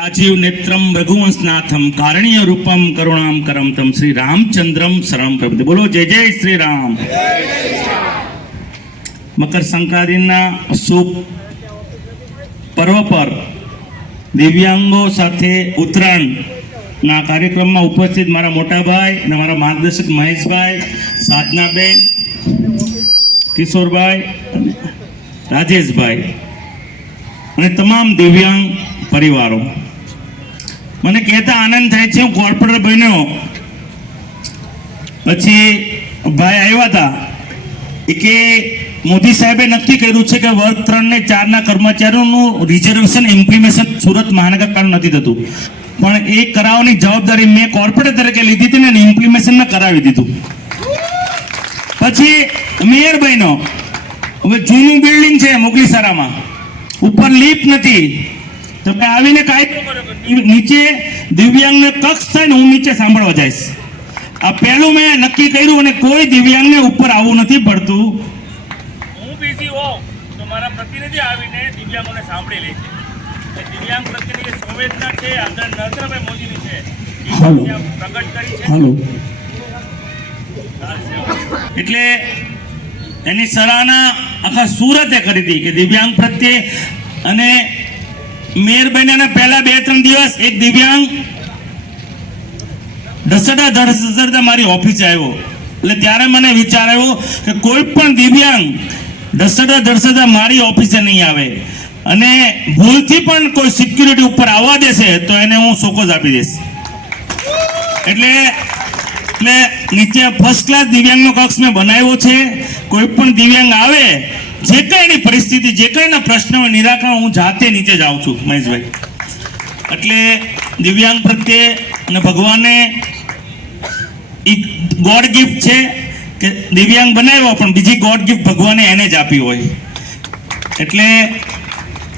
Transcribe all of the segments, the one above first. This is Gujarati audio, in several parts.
રાજીવ નેત્રમ રઘુવંશનાથમ કારણીય રૂપમ કરુણામ કરમ તમ શ્રી રામચંદ્રમ શરમ પ્રભુ બોલો જય જય શ્રી રામ મકર સંક્રાંતિના શુભ પર્વ પર દિવ્યાંગો સાથે ઉત્તરાયણના કાર્યક્રમમાં ઉપસ્થિત મારા મોટાભાઈ અને મારા માર્ગદર્શક મહેશભાઈ સાધનાબેન કિશોરભાઈ રાજેશભાઈ અને તમામ દિવ્યાંગ પરિવારો મને કહેતા આનંદ થાય છે, હું કોર્પોરેટર બન્યો. પછી ભાઈ આવ્યા હતા કે મોદી સાહેબે નક્કી કર્યું છે કે વર્ગ ત્રણ ને ચારના કર્મચારીઓનું રિઝર્વેશન ઇમ્પ્લિમેશન સુરત મહાનગરપાલિકા નથી થતું. પણ એ કરાવવાની જવાબદારી મેં કોર્પોરેટર તરીકે લીધી હતી ને ઇમ્પ્લિમેશનમાં કરાવી દીધું. પછી મેયર બન્યો. હવે જૂનું બિલ્ડિંગ છે મોગલીસરામાં. ઉપર લિફ્ટ નથી. તો મેં આવીને કાંઈ નીચે દિવ્યાંગને કક્ષ થાય ને હું નીચે સાંભળવા જઈશ. આ પહેલું મેં નક્કી કર્યું અને કોઈ દિવ્યાંગને ઉપર આવવું નથી પડતું. હું બીજી હોઉં તો મારા પ્રતિનિધિ આવીને દિવ્યાંગોને સાંભળી લે છે. દિવ્યાંગ પ્રત્યેની સંવેદના છે અંદર નરેન્દ્રભાઈ મોદીની છે. પ્રગટ કરી છે. એટલે એની સરાહના આખા સુરતે કરી હતી કે દિવ્યાંગ પ્રત્યે અને મેયર બન્યાના પહેલા બે ત્રણ દિવસ એક દિવ્યાંગ ઢસડા ધડસડતા મારી ઓફિસે આવ્યો. એટલે ત્યારે મને વિચાર આવ્યો કે કોઈ પણ દિવ્યાંગ ઢસડા ધડસડા મારી ઓફિસે નહીં આવે. અને ભૂલથી પણ કોઈ સિક્યુરિટી ઉપર આવવા દેશે તો એને હું સોકોજ આપી દઈશ. એટલે એટલે નીચે ફર્સ્ટ ક્લાસ દિવ્યાંગનો કક્ષ મેં બનાવ્યો છે. કોઈ પણ દિવ્યાંગ આવે જે કાંઈની પરિસ્થિતિ, જે કાંઈના પ્રશ્નો નિરાકરણ હું જાતે નીચે જાઉં છું, મહેશભાઈ. એટલે દિવ્યાંગ પ્રત્યે અને ભગવાને એક ગોડ ગિફ્ટ છે કે દિવ્યાંગ બનાવ્યો, પણ બીજી ગોડ ગિફ્ટ ભગવાને એને જ આપી હોય. એટલે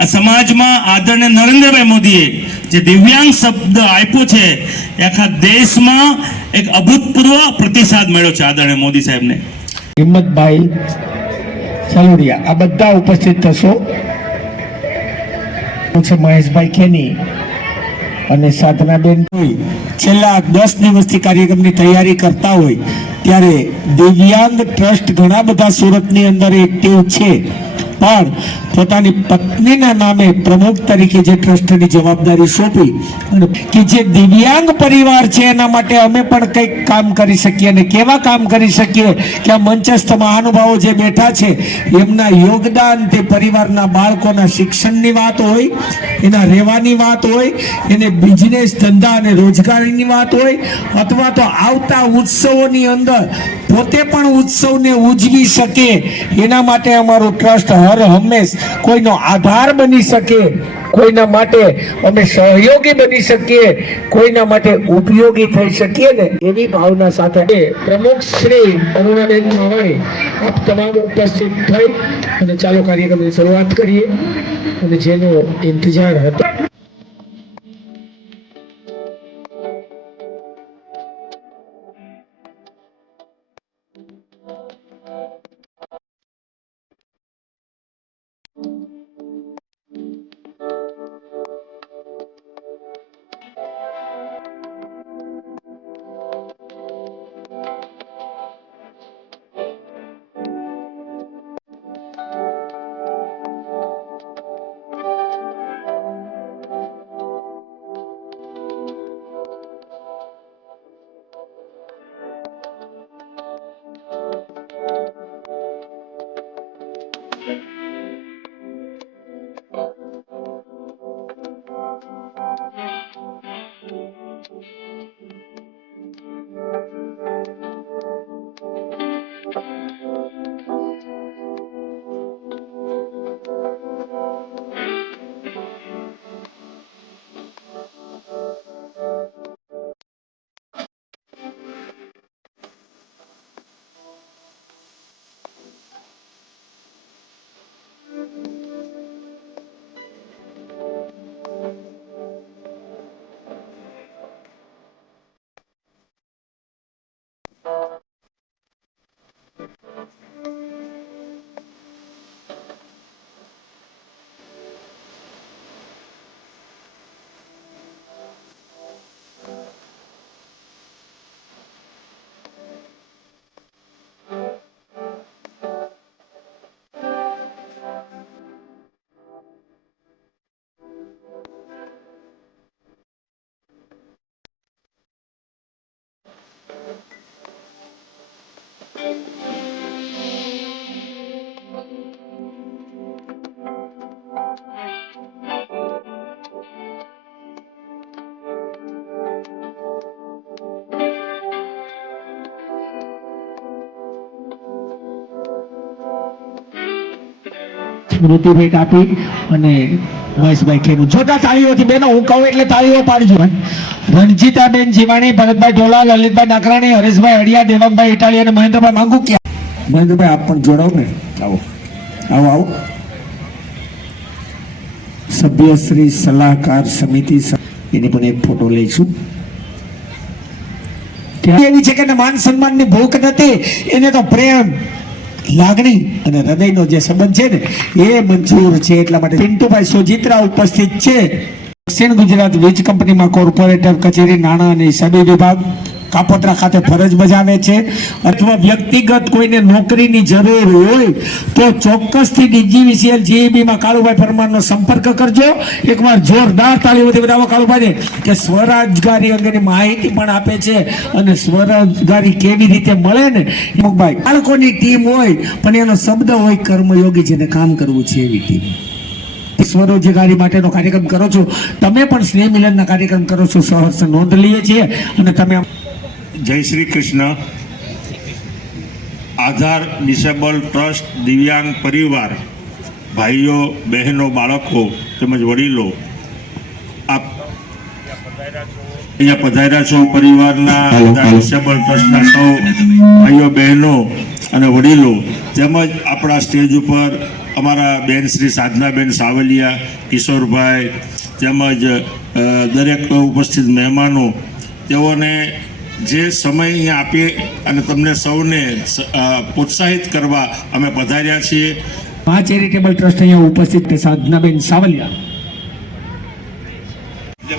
આ સમાજમાં આદરણીય નરેન્દ્રભાઈ મોદીએ જે દિવ્યાંગ શબ્દ આપ્યો છે આખા દેશમાં એક અભૂતપૂર્વ પ્રતિસાદ મળ્યો છે આદરણીય મોદી સાહેબને. હિંમતભાઈ સલુડિયા આ બધા ઉપસ્થિત થશો. છે મહેશભાઈ ખેની અને સાધનાબેન. છેલ્લા દસ દિવસથી કાર્યક્રમની તૈયારી કરતા હોય, ત્યારે દિવ્યાંગ ટ્રસ્ટ ઘણા બધા સુરતની અંદર એક્ટિવ છે. પણ પોતાની પત્નીના નામે પ્રમુખ તરીકે જે ટ્રસ્ટની જવાબદારી સોંપી કે જે દિવ્યાંગ પરિવાર છે એના માટે અમે પણ કંઈક કામ કરી શકીએ અને કેવા કામ કરી શકીએ કે આ મંચસ્થ મહાનુભાવો જે બેઠા છે, એમના યોગદાન તે પરિવારના બાળકોના શિક્ષણની વાત હોય, એના રહેવાની વાત હોય, એને બિઝનેસ, ધંધા અને રોજગારીની વાત હોય, અથવા તો આવતા ઉત્સવોની અંદર પોતે પણ ઉત્સવને ઉજવી શકે, એના માટે અમારું ટ્રસ્ટ હર હંમેશ કોઈનો આધાર બની શકે, કોઈના માટે અમે સહયોગી બની શકીએ, કોઈના માટે ઉપયોગી થઈ શકીએ ને? એવી ભાવના સાથે પ્રમુખ શ્રી અરુણાબેન માવાણી આપ તમામ ઉપસ્થિત થઈ અને ચાલો કાર્યક્રમની શરૂઆત કરીએ. અને જેનો ઇંતજાર હતો સ્મૃતિ ભેટ આપી અને મહેશભાઈ ખેડૂત. જોતા તાળીઓથી બેનો હું કહું એટલે તાળીઓ પાડજો. રણજીતાબેન જીવાણી ભરતભાઈ ઢોલા લલિતભાઈ નાકરાણી હરેશભાઈ અડિયા દેવકભાઈ ઇટાલી અને મહેન્દ્રભાઈ માંગુ ક્યાં? મહેન્દ્રભાઈ આપ પણ જોડાવ ને. આવો. આવો આવો. સભ્યશ્રી સલાહકાર સમિતિ એની પણ એક ફોટો લઈશું. એવી છે કે માન માન સન્માનની ભૂખ નથી એને તો પ્રેમ. લાગણી અને હૃદયનો જે સંબંધ છે ને, એ મંજૂર છે એટલા માટે પિન્ટુભાઈ સોજિત્રા ઉપસ્થિત છે. દક્ષિણ ગુજરાત વીજ કંપનીમાં કોર્પોરેટર કચેરી નાણાં અને હિસાબી વિભાગ. કાપોદ્રા ખાતે ફરજ બજાવે છે અથવા વ્યક્તિગત કોઈને નોકરીની જરૂર હોય તો ચોક્કસથી ડીજીવીસીએલ જીઈબીમાં કાળુભાઈ પરમારનો સંપર્ક કરજો. એકવાર જોરદાર તાળીઓથી બતાવો કાળુભાઈને કે સ્વરોજગારી અંગેની માહિતી પણ આપે છે અને સ્વરોજગારી કેવી રીતે મળે ને ભાઈ બાળકોની ટીમ હોય પણ એનો શબ્દ હોય કર્મયોગી જેને કામ કરવું છે એવી ટીમ. સ્વરોજગારી માટેનો કાર્યક્રમ કરો છો. તમે પણ સ્નેહ મિલનના કાર્યક્રમ કરો છો. સહર્ષ નોંધ લઈએ છીએ અને તમે જય શ્રી કૃષ્ણ. આધાર ડિસેબલ ટ્રસ્ટ દિવ્યાંગ પરિવાર ભાઈઓ બહેનો બાળકો તેમજ વડીલો આપ અહીંયા પધાર્યા છો પરિવારના ડિસેબલ ટ્રસ્ટના સૌ ભાઈઓ બહેનો અને વડીલો તેમજ આપણા સ્ટેજ ઉપર અમારા બેન શ્રી સાધનાબેન સાવલિયા કિશોરભાઈ તેમજ દરેક ઉપસ્થિત મહેમાનો તેઓને જે સમય અહીંયા આપી અને તમને સૌને પ્રોત્સાહિત કરવા અમે પધાર્યા છીએ. આ ચેરિટેબલ ટ્રસ્ટ અહીંયા ઉપસ્થિત છે સાધનાબેન સાવલિયા.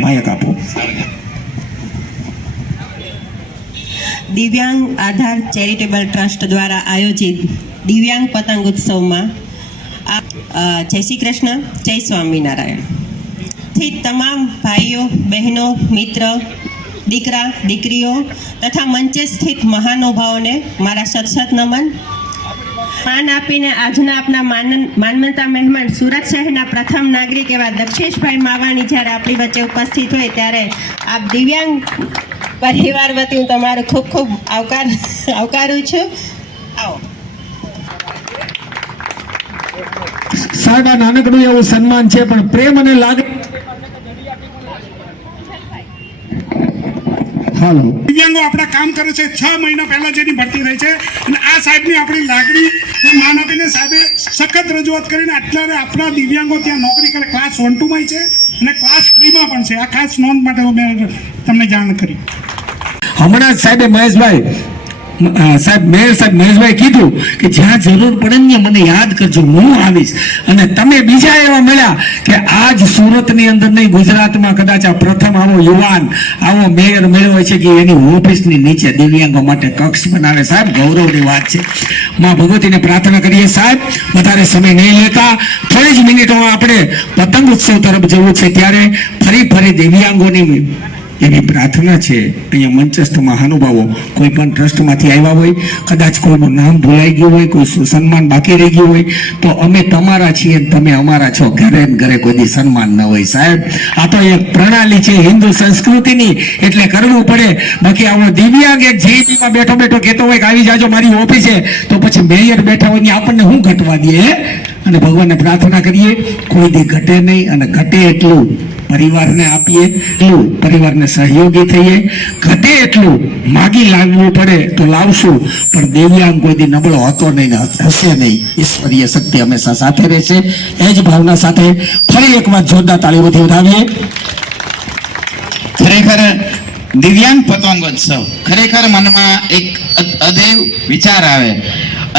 માયક આપો. દિવ્યાંગ આધાર ચેરિટેબલ ટ્રસ્ટ દ્વારા આયોજિત દિવ્યાંગ પતંગ ઉત્સવમાં આપ જય શ્રી કૃષ્ણ જય સ્વામિનારાયણ. થી તમામ ભાઈઓ બહેનો મિત્ર દીકરા, દીકરીઓ તથા મંચે સ્થિત મહાનુભાવોને મારા સતસત નમન. માન આપીને આજના આપના માન માનમતા મહેમાન સુરત શહેરના પ્રથમ નાગરિક એવા દક્ષેશભાઈ માવાણી જ્યારે આપણી વચ્ચે ઉપસ્થિત હોય ત્યારે આપ દિવ્યાંગ પરિવાર વતી હું તમારો ખૂબ ખૂબ આવકાર, આવકારું છું. આવો. સાહેબ આ નાનકડું એવું સન્માન છે, પણ પ્રેમ અને લાગણી હાલો દિવ્યાંગો આપણા કામ કરે છે. છ મહિના પહેલા જેની ભરતી થઈ છે. અને આ સાહેબની આપણી લાગણી માન આપીને સાહેબે સખત રજૂઆત કરીને અત્યારે આપણા દિવ્યાંગો ત્યાં નોકરી કરે. ક્લાસ વન ટુમાં છે અને ક્લાસ થ્રીમાં પણ છે. આ ખાસ નોંધ માટે હું મેં તમને જાણ કરી. હમણાં સાહેબે મહેશભાઈ સાહેબ, મેયર સાહેબ મહેશભાઈ કીધું કે જ્યાં જરૂર પડે ને મને યાદ કરજો, હું આવીશ. અને તમે બીજા એવા મળ્યા કે આજ સુરતની અંદર નહીં, ગુજરાતમાં કદાચ આ પ્રથમ આવો યુવાન, આવો મેયર મેળવે છે કે એની ઓફિસની નીચે દિવ્યાંગો માટે કક્ષ બનાવે. સાહેબ, ગૌરવની વાત છે. માં ભગવતીને પ્રાર્થના કરીએ સાહેબ, વધારે સમય નહીં લેતા થોડી જ મિનિટોમાં આપણે પતંગ ઉત્સવ તરફ જવું છે. ત્યારે ફરી ફરી દિવ્યાંગોની એવી પ્રાર્થના છે અહીંયા મંચસ્થ મહાનુભાવો કોઈ પણ ટ્રસ્ટમાંથી આવ્યા હોય, કદાચ કોઈનું નામ ભૂલાઈ ગયું હોય, કોઈ સન્માન બાકી રહી ગયું હોય, તો અમે તમારા છીએ તમે અમારા છો. ઘરે ઘરે કોઈ સન્માન ન હોય. સાહેબ, આ તો એક પ્રણાલી છે હિન્દુ સંસ્કૃતિની. એટલે કરવું પડે. બાકી આવો દિવ્યાંગ એક જેઈબીમાં બેઠો બેઠો કહેતો હોય કે આવી જાજો મારી ઓફિસે, તો પછી મેયર બેઠા હોય આપણને શું ઘટવા દે? અને ભગવાનને પ્રાર્થના કરીએ, કોઈ દી ઘટે નહીં અને ઘટે એટલું. પરિવારને આપીએ, એટલું પરિવારને સહયોગી થઈએ. ઘટે એટલું માગી લાવવું પડે તો લાવશું, પણ દેવ્યાંગ કોઈ નબળો હતો નહીં, હશે નહીં. ઈશ્વરીય શક્તિ હંમેશા સાથે રહેશે. એ જ ભાવના સાથે ફરી એકવાર જોરદાર તાળીઓથી વધાવીએ ખરેખર દિવ્યાંગ પતંગોત્સવ, ખરેખર મનમાં એક અદ- અદેવ વિચાર આવે.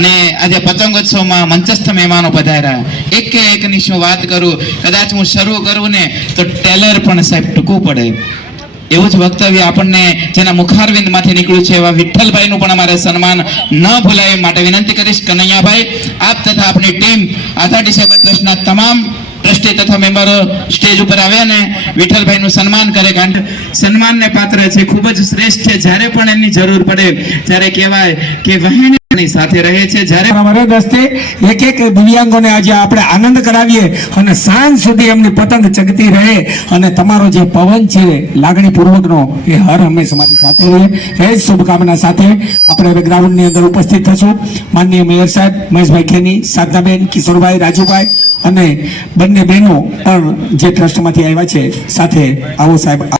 અને આજે પતંગોત્સવમાં મંચસ્થ મહેમાનો પધાર્યા. એક કે એકની શું વાત કરું? કદાચ હું શરૂ કરું ને, તો ટેલર પણ સાહેબ ટૂંકું પડે. એવું જ વક્તવ્ય આપણને જેના મુખારવિંદમાંથી નીકળ્યું છે એવા વિઠ્ઠલભાઈનું પણ અમારે સન્માન ન ભૂલાય માટે વિનંતી કરીશ. કનૈયાભાઈ, આપ તથા આપની ટીમ આધાર ડિસેબલ ટ્રસ્ટના તમામ ટ્રસ્ટી તથા મેમ્બરો સ્ટેજ ઉપર આવ્યા ને, વિઠ્ઠલભાઈનું સન્માન કરે. કારણ સન્માનને પાત્ર છે ખૂબ જ શ્રેષ્ઠ છે. જ્યારે પણ એમની જરૂર પડે, ત્યારે કહેવાય કે વહેને આપણી સાથે રહે છે. જ્યારે અમારા દસ્તે એક એક દિવ્યાંગોને આજે આપણે આનંદ કરાવીએ અને સાંજ સુધી એમની પતંગ ચગતી રહે અને તમારો જે પવન છે લાગણીપૂર્વકનો એ હર હંમેશ અમારી સાથે રહે. એ જ શુભકામના સાથે આપણે હવે ગ્રાઉન્ડની અંદર ઉપસ્થિત થશું. માનનીય મેયર સાહેબ, મહેશભાઈ ખેની સાધનાબેન કિશોરભાઈ, રાજુભાઈ અને બંને બહેનો પણ જે ટ્રસ્ટમાંથી આવ્યા છે, સાથે આવો સાહેબ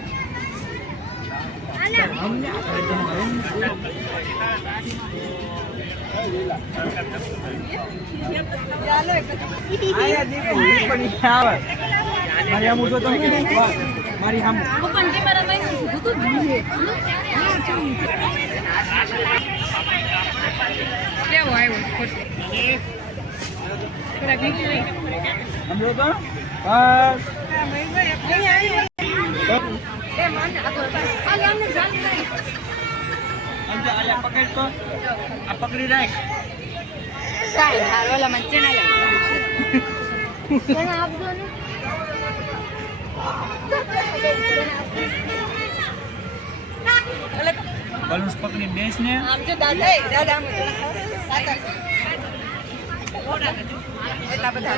આલે અમને જાણ નહીં. સાહેબ, હારો, ઓલા મને ચેનલ આપજો. ચેનલ આપજો ને. આમ જો દાદા એ, દાદા આમ જો. દાદા. એટલા બધા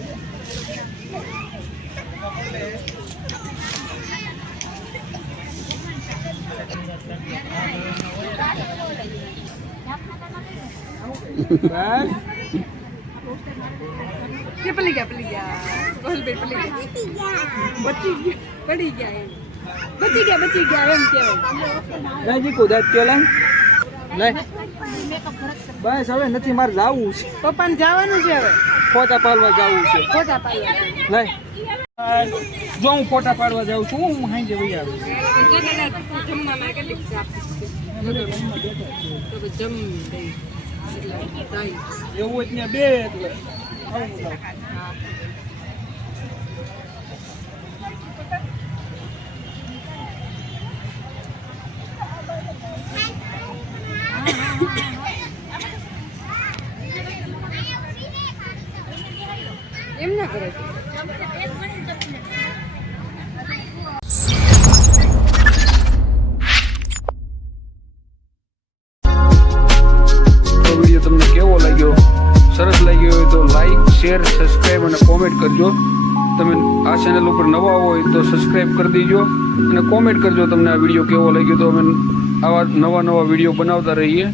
અહીંયા ગાર્ડનમાં પૂરું નહીં દેખાતા ગમે ત્યારે છે કે પલી ગયા પલી ગયા. બોલ બે પલી ગયા. બચી ગયા પડી ગયા એમ. બચી ગયા બચી ગયા એમ કહેવાય. રાજી કુદાત કે લઈ. લઈ. બસ હવે નથી મારે જવું છે. પપ્પાને જવાનું છે હવે. ફોટા પાડવા જવું છે. ફોટા પાડવા. લઈ. જો હું ફોટા પાડવા જાઉં છું હું હાઈ વહી આવું જમવામાં કેટલીક જમ એવું હોય ત્યાં બે એટલે. એમ ના કરે ચેનલ ઉપર નવા હોય તો સબસ્ક્રાઈબ કરી દેજો અને કોમેન્ટ કરજો તમને આ વીડિયો કેવો લાગ્યો તો અમે આવા નવા નવા વીડિયો બનાવતા રહીએ.